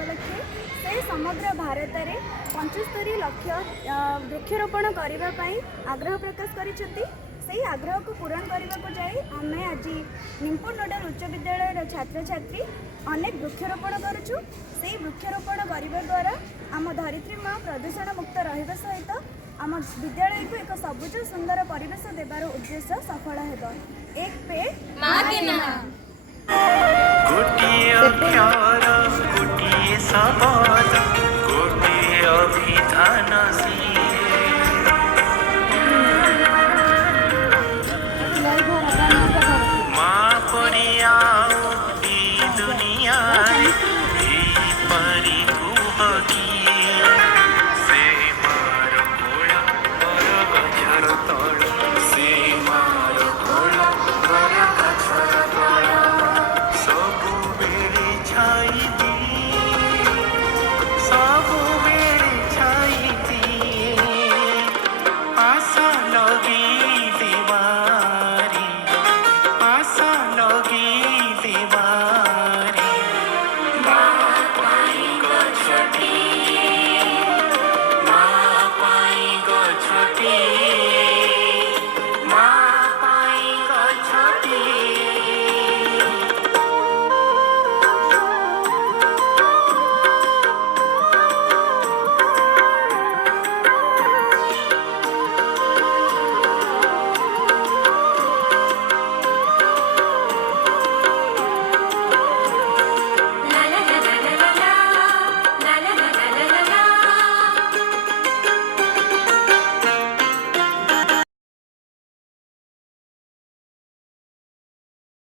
उपलक्षे से समग्र भारत में 75 लाख वृक्षरोपण करने आग्रह प्रकाश कर आग्रह को पूरण करने को जाए आम आज निमपुर नोडाल उच्च विद्यालय छात्र छात्री अनेक वृक्षरोपण करुचु से वृक्षरोपण करने द्वारा आम धरित्री माँ प्रदूषण मुक्त रहा सहित आम विद्यालय को एक सबुज सुंदर परिवेश देवार उद्देश्य सफल हो। एक पेड़ माँ के नाम।